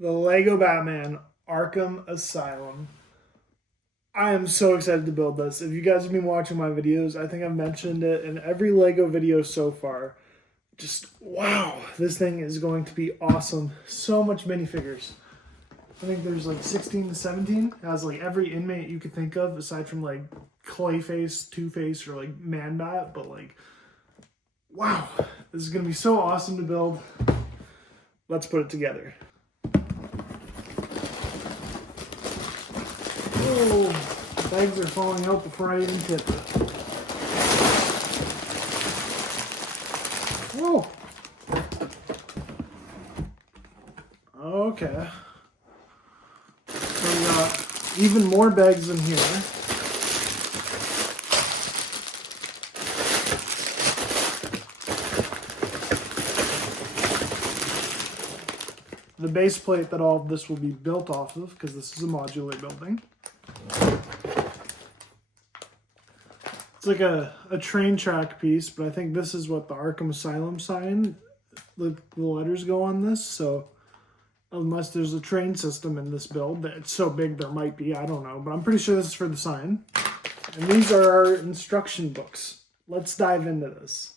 The Lego Batman Arkham Asylum. I am so excited to build this. If you guys have been watching my videos, I think I've mentioned it in every Lego video so far. Just wow, this thing is going to be awesome. So much minifigures. I think there's like 16 to 17. It has like every inmate you could think of, aside from like Clayface, Two-Face, or like Man-Bat. But like, wow, this is gonna be so awesome to build. Let's put it together. Oh, bags are falling out before I even tip it. Whoa. Okay. So we got even more bags in here. The base plate that all of this will be built off of, because this is a modular building. It's like a train track piece, but I think this is what the Arkham Asylum sign, the letters go on this. So unless there's a train system in this build, it's so big there might be, I don't know. But I'm pretty sure this is for the sign. And these are our instruction books. Let's dive into this.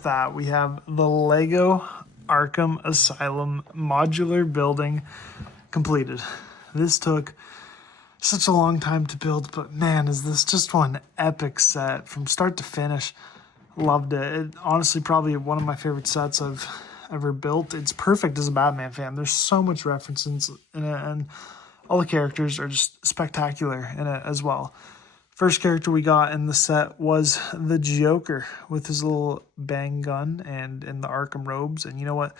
with that, we have the Lego Arkham Asylum modular building completed. This took such a long time to build, but man, is this just one epic set from start to finish. Loved it. Honestly, probably one of my favorite sets I've ever built. It's perfect as a Batman fan. There's so much references in it, and all the characters are just spectacular in it as well. First character we got in the set was the Joker with his little bang gun and in the Arkham robes. And you know what?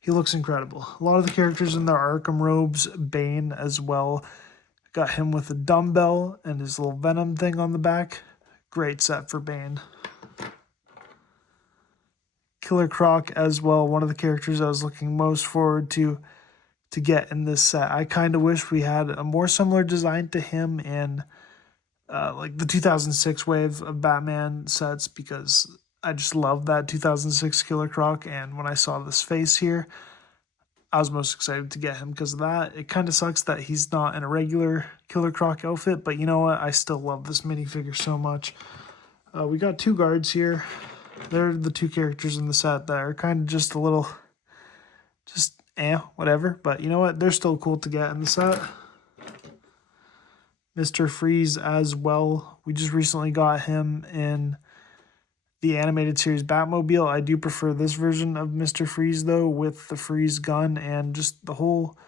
He looks incredible. A lot of the characters in their Arkham robes, Bane as well. Got him with a dumbbell and his little Venom thing on the back. Great set for Bane. Killer Croc as well, one of the characters I was looking most forward to get in this set. I kind of wish we had a more similar design to him in like the 2006 wave of Batman sets, because I just love that 2006 Killer Croc, and when I saw this face here, I was most excited to get him because of that. It kind of sucks that he's not in a regular Killer Croc outfit, but you know what? I still love this minifigure so much. We got two guards here. They're the two characters in the set that are kind of just a little, whatever. But you know what? They're still cool to get in the set. Mr. Freeze as well. We just recently got him in the animated series Batmobile. I do prefer this version of Mr. Freeze, though, with the Freeze gun, and just the whole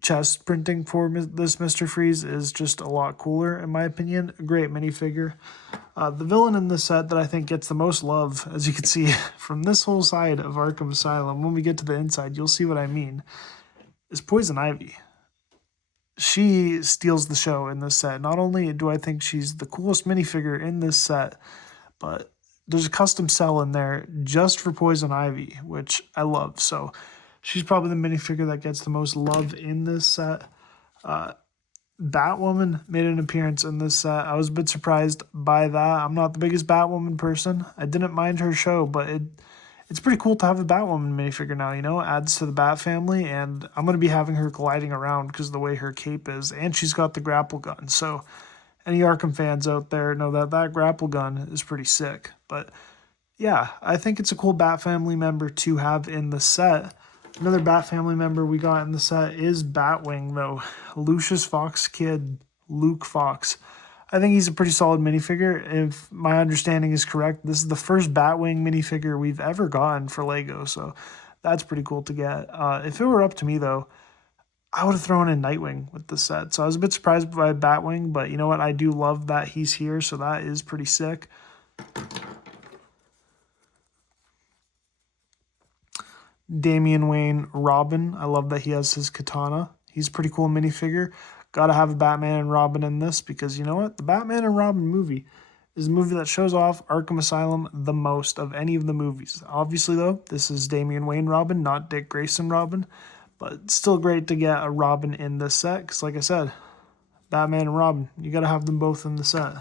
chest printing for this Mr. Freeze is just a lot cooler, in my opinion. A great minifigure. The villain in this set that I think gets the most love, as you can see from this whole side of Arkham Asylum, when we get to the inside, you'll see what I mean, is Poison Ivy. She steals the show in this set. Not only do I think she's the coolest minifigure in this set, but there's a custom cell in there just for Poison Ivy, which I love. So she's probably the minifigure that gets the most love in this set. Batwoman made an appearance in this set. I was a bit surprised by that. I'm not the biggest Batwoman person. I didn't mind her show, but it's pretty cool to have a Batwoman minifigure now, you know? It adds to the Bat family, and I'm going to be having her gliding around because of the way her cape is, and she's got the grapple gun. So any Arkham fans out there know that that grapple gun is pretty sick. But yeah, I think it's a cool Bat family member to have in the set. Another Bat family member we got in the set is Batwing, though. Lucius Fox kid, Luke Fox. I think he's a pretty solid minifigure. If my understanding is correct, this is the first Batwing minifigure we've ever gotten for Lego, so that's pretty cool to get. If it were up to me, though, I would have thrown in Nightwing with the set. So I was a bit surprised by Batwing, but you know what? I do love that he's here, so that is pretty sick. Damian Wayne Robin. I love that he has his katana. He's a pretty cool minifigure. Gotta have a Batman and Robin in this because you know what? The Batman and Robin movie is a movie that shows off Arkham Asylum the most of any of the movies. Obviously, though, this is Damian Wayne Robin, not Dick Grayson Robin. But it's still great to get a Robin in this set because, like I said, Batman and Robin, you gotta have them both in the set.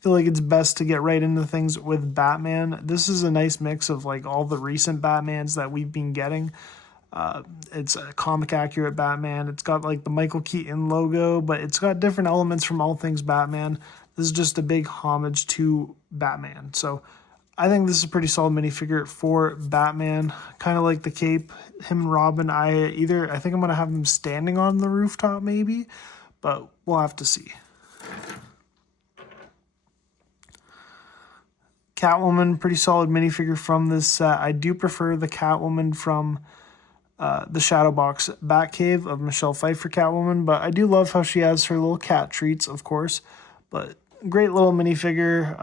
Feel like it's best to get right into things with Batman. This is a nice mix of like all the recent Batmans that we've been getting. It's a comic accurate Batman. It's got like the Michael Keaton logo, but it's got different elements from all things Batman. This is just a big homage to Batman. So I think this is a pretty solid minifigure for Batman. Kind of like the cape, him and Robin. I think I'm going to have them standing on the rooftop maybe, but we'll have to see. Catwoman, pretty solid minifigure from this set. I do prefer the Catwoman from the Shadowbox Batcave of Michelle Pfeiffer Catwoman, but I do love how she has her little cat treats, of course. But great little minifigure.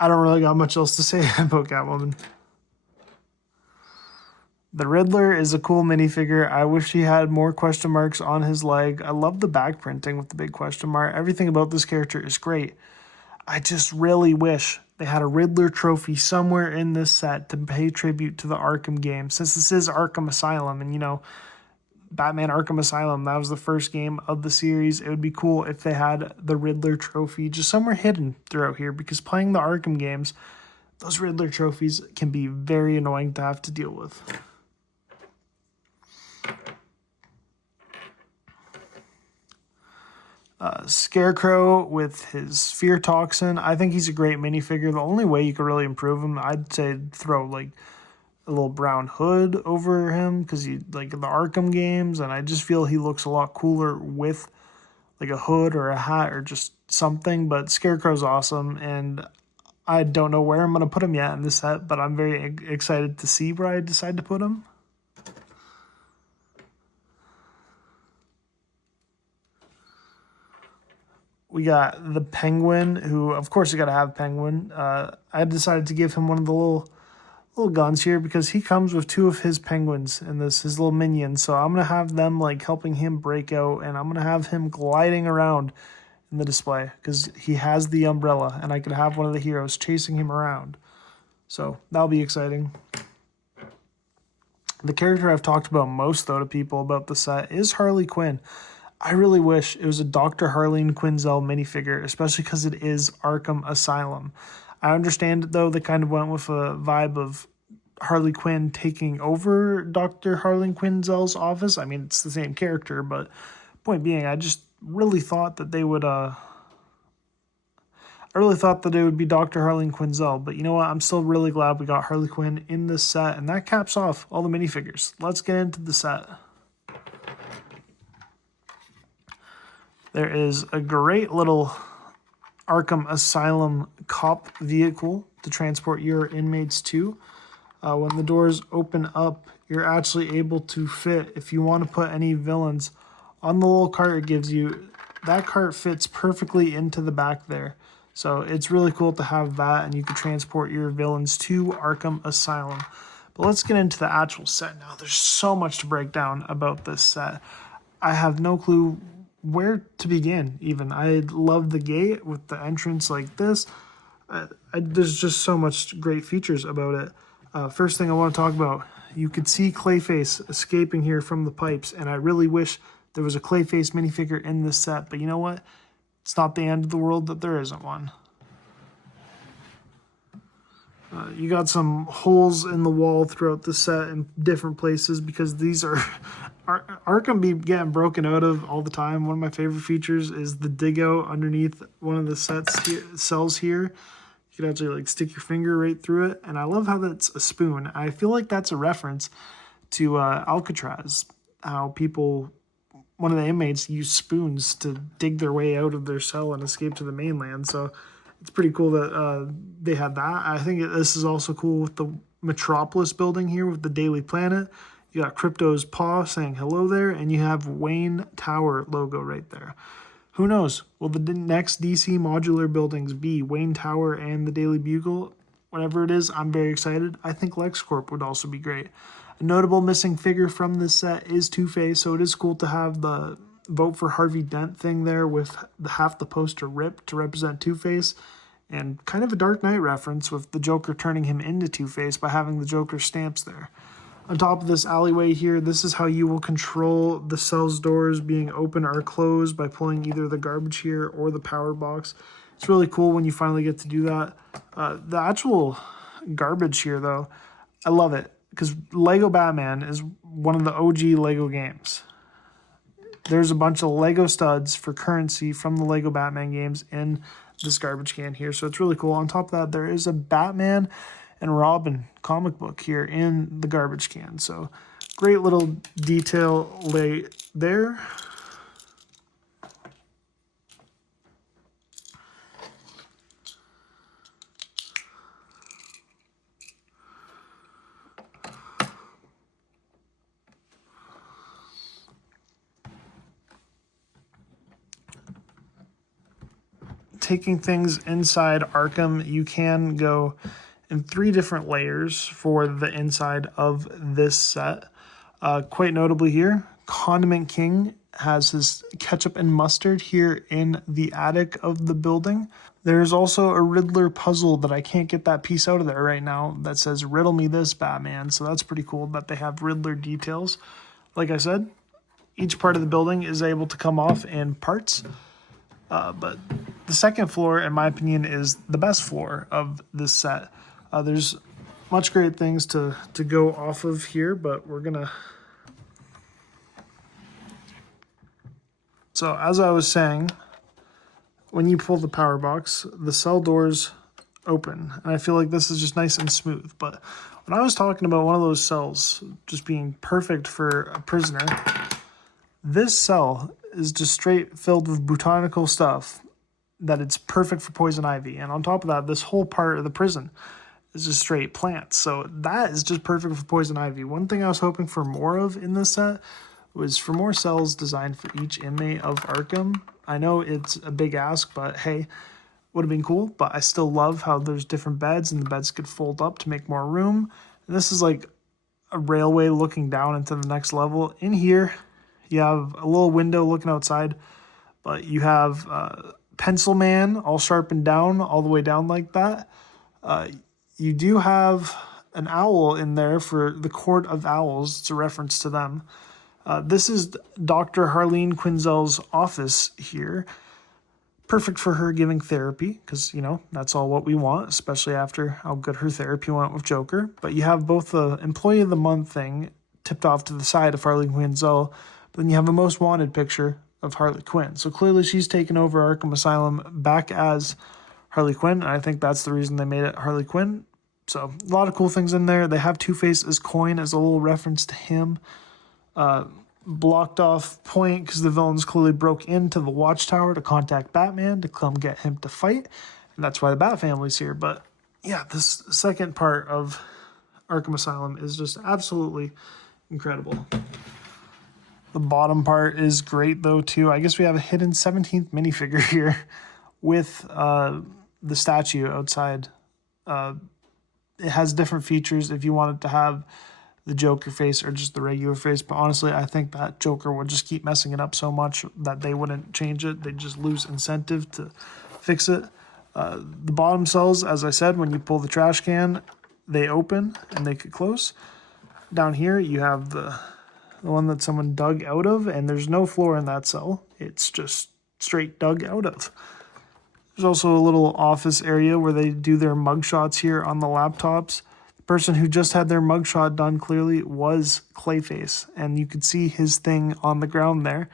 I don't really got much else to say about Catwoman. The Riddler is a cool minifigure. I wish he had more question marks on his leg. I love the back printing with the big question mark. Everything about this character is great. I just really wish they had a Riddler trophy somewhere in this set to pay tribute to the Arkham game. Since this is Arkham Asylum and, you know, Batman Arkham Asylum, that was the first game of the series. It would be cool if they had the Riddler trophy just somewhere hidden throughout here, because playing the Arkham games, those Riddler trophies can be very annoying to have to deal with. Scarecrow with his fear toxin. I think he's a great minifigure. The only way you could really improve him, I'd say throw like a little brown hood over him because he like the Arkham games, and I just feel he looks a lot cooler with like a hood or a hat or just something. But Scarecrow's awesome, and I don't know where I'm gonna put him yet in this set, but I'm very excited to see where I decide to put him. We got the Penguin, who, of course, you got to have Penguin. I decided to give him one of the little guns here because he comes with two of his penguins in this, his little minions. So I'm going to have them like helping him break out, and I'm going to have him gliding around in the display because he has the umbrella, and I could have one of the heroes chasing him around. So that'll be exciting. The character I've talked about most, though, to people about the set is Harley Quinn. I really wish it was a Dr. Harleen Quinzel minifigure, especially because it is Arkham Asylum. I understand, though, they kind of went with a vibe of Harley Quinn taking over Dr. Harleen Quinzel's office. I mean, it's the same character, but point being, I just really thought that they would, I really thought that it would be Dr. Harleen Quinzel, but you know what? I'm still really glad we got Harley Quinn in this set, and that caps off all the minifigures. Let's get into the set. There is a great little Arkham Asylum cop vehicle to transport your inmates to. When the doors open up, you're actually able to fit, if you want to put any villains on the little cart it gives you, that cart fits perfectly into the back there. So it's really cool to have that, and you can transport your villains to Arkham Asylum. But let's get into the actual set now. There's so much to break down about this set. I have no clue where to begin, even. I love the gate with the entrance like this. There's just so much great features about it. First thing I want to talk about, you could see Clayface escaping here from the pipes, and I really wish there was a Clayface minifigure in this set, but you know what? It's not the end of the world that there isn't one. You got some holes in the wall throughout the set in different places because these are Arkham be getting broken out of all the time. One of my favorite features is the dig out underneath one of the cells here. You can actually like stick your finger right through it, and I love how that's a spoon. I feel like that's a reference to Alcatraz, how one of the inmates use spoons to dig their way out of their cell and escape to the mainland. So it's pretty cool that they had that. I think this is also cool with the Metropolis building here with the Daily Planet. You got Crypto's paw saying hello there, and you have Wayne Tower logo right there. Who knows? Will the next DC modular buildings be Wayne Tower and the Daily Bugle? Whatever it is, I'm very excited. I think LexCorp would also be great. A notable missing figure from this set is Two-Face, so it is cool to have the vote for Harvey Dent thing there with half the poster ripped to represent Two-Face, and kind of a Dark Knight reference with the Joker turning him into Two-Face by having the Joker stamps there. On top of this alleyway here, this is how you will control the cell's doors being open or closed by pulling either the garbage here or the power box. It's really cool when you finally get to do that. The actual garbage here, though, I love it because Lego Batman is one of the OG Lego games. There's a bunch of Lego studs for currency from the Lego Batman games in this garbage can here, so it's really cool. On top of that, there is a Batman and Robin comic book here in the garbage can. So great little detail lay there. Taking things inside Arkham, you can go in 3 different layers for the inside of this set. Quite notably here, Condiment King has his ketchup and mustard here in the attic of the building. There's also a Riddler puzzle that I can't get that piece out of there right now that says, "Riddle me this, Batman." So that's pretty cool that they have Riddler details. Like I said, each part of the building is able to come off in parts. But the second floor, in my opinion, is the best floor of this set. There's much great things to go off of here, but we're gonna... So as I was saying, when you pull the power box, the cell doors open. And I feel like this is just nice and smooth. But when I was talking about one of those cells just being perfect for a prisoner, this cell is just straight filled with botanical stuff that it's perfect for poison ivy. And on top of that, this whole part of the prison is just straight plants. So that is just perfect for poison ivy. One thing I was hoping for more of in this set was for more cells designed for each inmate of Arkham. I know it's a big ask, but hey, would have been cool. But I still love how there's different beds and the beds could fold up to make more room. And this is like a railway looking down into the next level. In here, you have a little window looking outside, but you have Pencil Man all sharpened down all the way down like that. You do have an owl in there for the Court of Owls. It's a reference to them. This is Dr. Harleen Quinzel's office here. Perfect for her giving therapy because, you know, that's all what we want, especially after how good her therapy went with Joker. But you have both the Employee of the Month thing tipped off to the side of Harleen Quinzel, but then you have a Most Wanted picture of Harley Quinn. So clearly she's taken over Arkham Asylum back as Harley Quinn, and I think that's the reason they made it Harley Quinn. So a lot of cool things in there. They have Two-Face as Coin as a little reference to him. Blocked off point because the villains clearly broke into the Watchtower to contact Batman to come get him to fight, and that's why the Bat family's here. But yeah, this second part of Arkham Asylum is just absolutely incredible. The bottom part is great though too. I guess we have a hidden 17th minifigure here with the statue outside. It has different features if you wanted to have the Joker face or just the regular face. But honestly, I think that Joker would just keep messing it up so much that they wouldn't change it. They'd just lose incentive to fix it. The bottom cells, as I said, when you pull the trash can, they open and they could close. Down here, you have the one that someone dug out of, and there's no floor in that cell. It's just straight dug out of. There's also a little office area where they do their mugshots here on the laptops. Person who just had their mugshot done clearly was Clayface, and you could see his thing on the ground there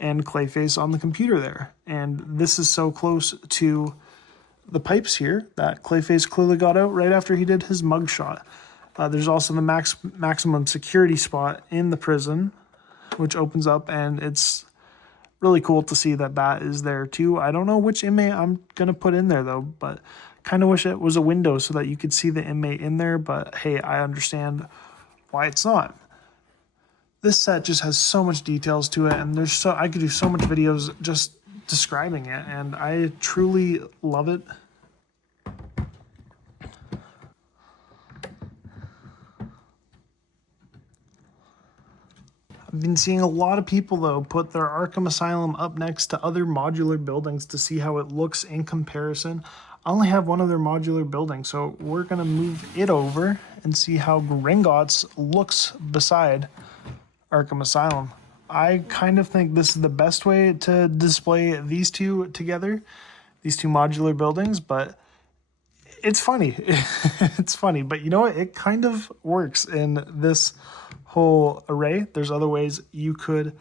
and Clayface on the computer there. And this is so close to the pipes here that Clayface clearly got out right after he did his mugshot. There's also the maximum security spot in the prison, which opens up, and it's really cool to see that that is there too. I don't know which inmate I'm going to put in there though, but kind of wish it was a window so that you could see the inmate in there, but hey, I understand why it's not. This set just has so much details to it, and I could do so much videos just describing it, and I truly love it. I've been seeing a lot of people, though, put their Arkham Asylum up next to other modular buildings to see how it looks in comparison. I only have one other modular building, so we're going to move it over and see how Gringotts looks beside Arkham Asylum. I kind of think this is the best way to display these two together, these two modular buildings, but it's funny. It's funny, but you know what? It kind of works in this whole array. There's other ways you could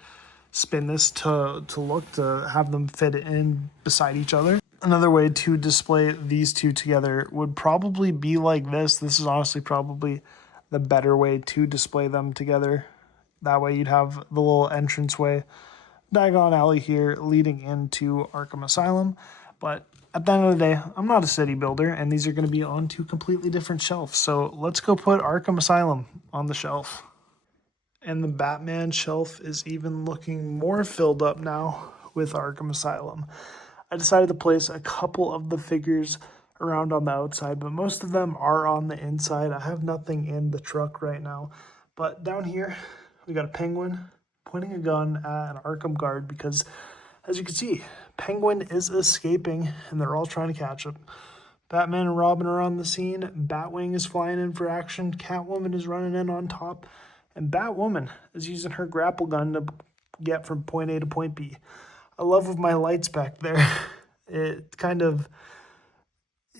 spin this to look to have them fit in beside each other. Another way to display these two together would probably be like this. This is honestly probably the better way to display them together. That way you'd have the little entranceway, Diagon Alley here leading into Arkham Asylum. But at the end of the day, I'm not a city builder, and these are going to be on two completely different shelves. So let's go put Arkham Asylum on the shelf. And the Batman shelf is even looking more filled up now with Arkham Asylum. I decided to place a couple of the figures around on the outside, but most of them are on the inside. I have nothing in the truck right now. But down here, we got a Penguin pointing a gun at an Arkham guard because, as you can see, Penguin is escaping and they're all trying to catch him. Batman and Robin are on the scene. Batwing is flying in for action. Catwoman is running in on top. And Batwoman is using her grapple gun to get from point A to point B. I love with my lights back there. It kind of,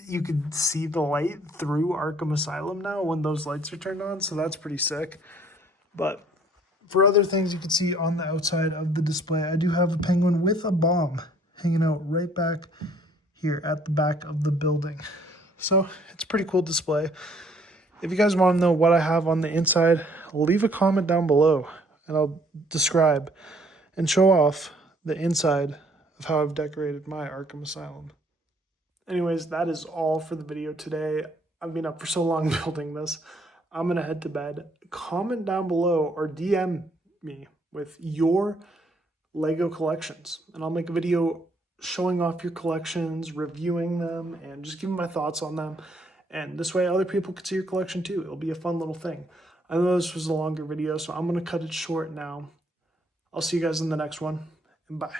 you could see the light through Arkham Asylum now when those lights are turned on, so that's pretty sick. But for other things you can see on the outside of the display, I do have a Penguin with a bomb hanging out right back here at the back of the building. So it's a pretty cool display. If you guys want to know what I have on the inside, leave a comment down below and I'll describe and show off the inside of how I've decorated my Arkham Asylum. Anyways, that is all for the video today. I've been up for so long building this. I'm going to head to bed. Comment down below or DM me with your Lego collections, and I'll make a video showing off your collections, reviewing them, and just giving my thoughts on them. And this way other people can see your collection too. It'll be a fun little thing. I know this was a longer video, so I'm going to cut it short now. I'll see you guys in the next one, and bye.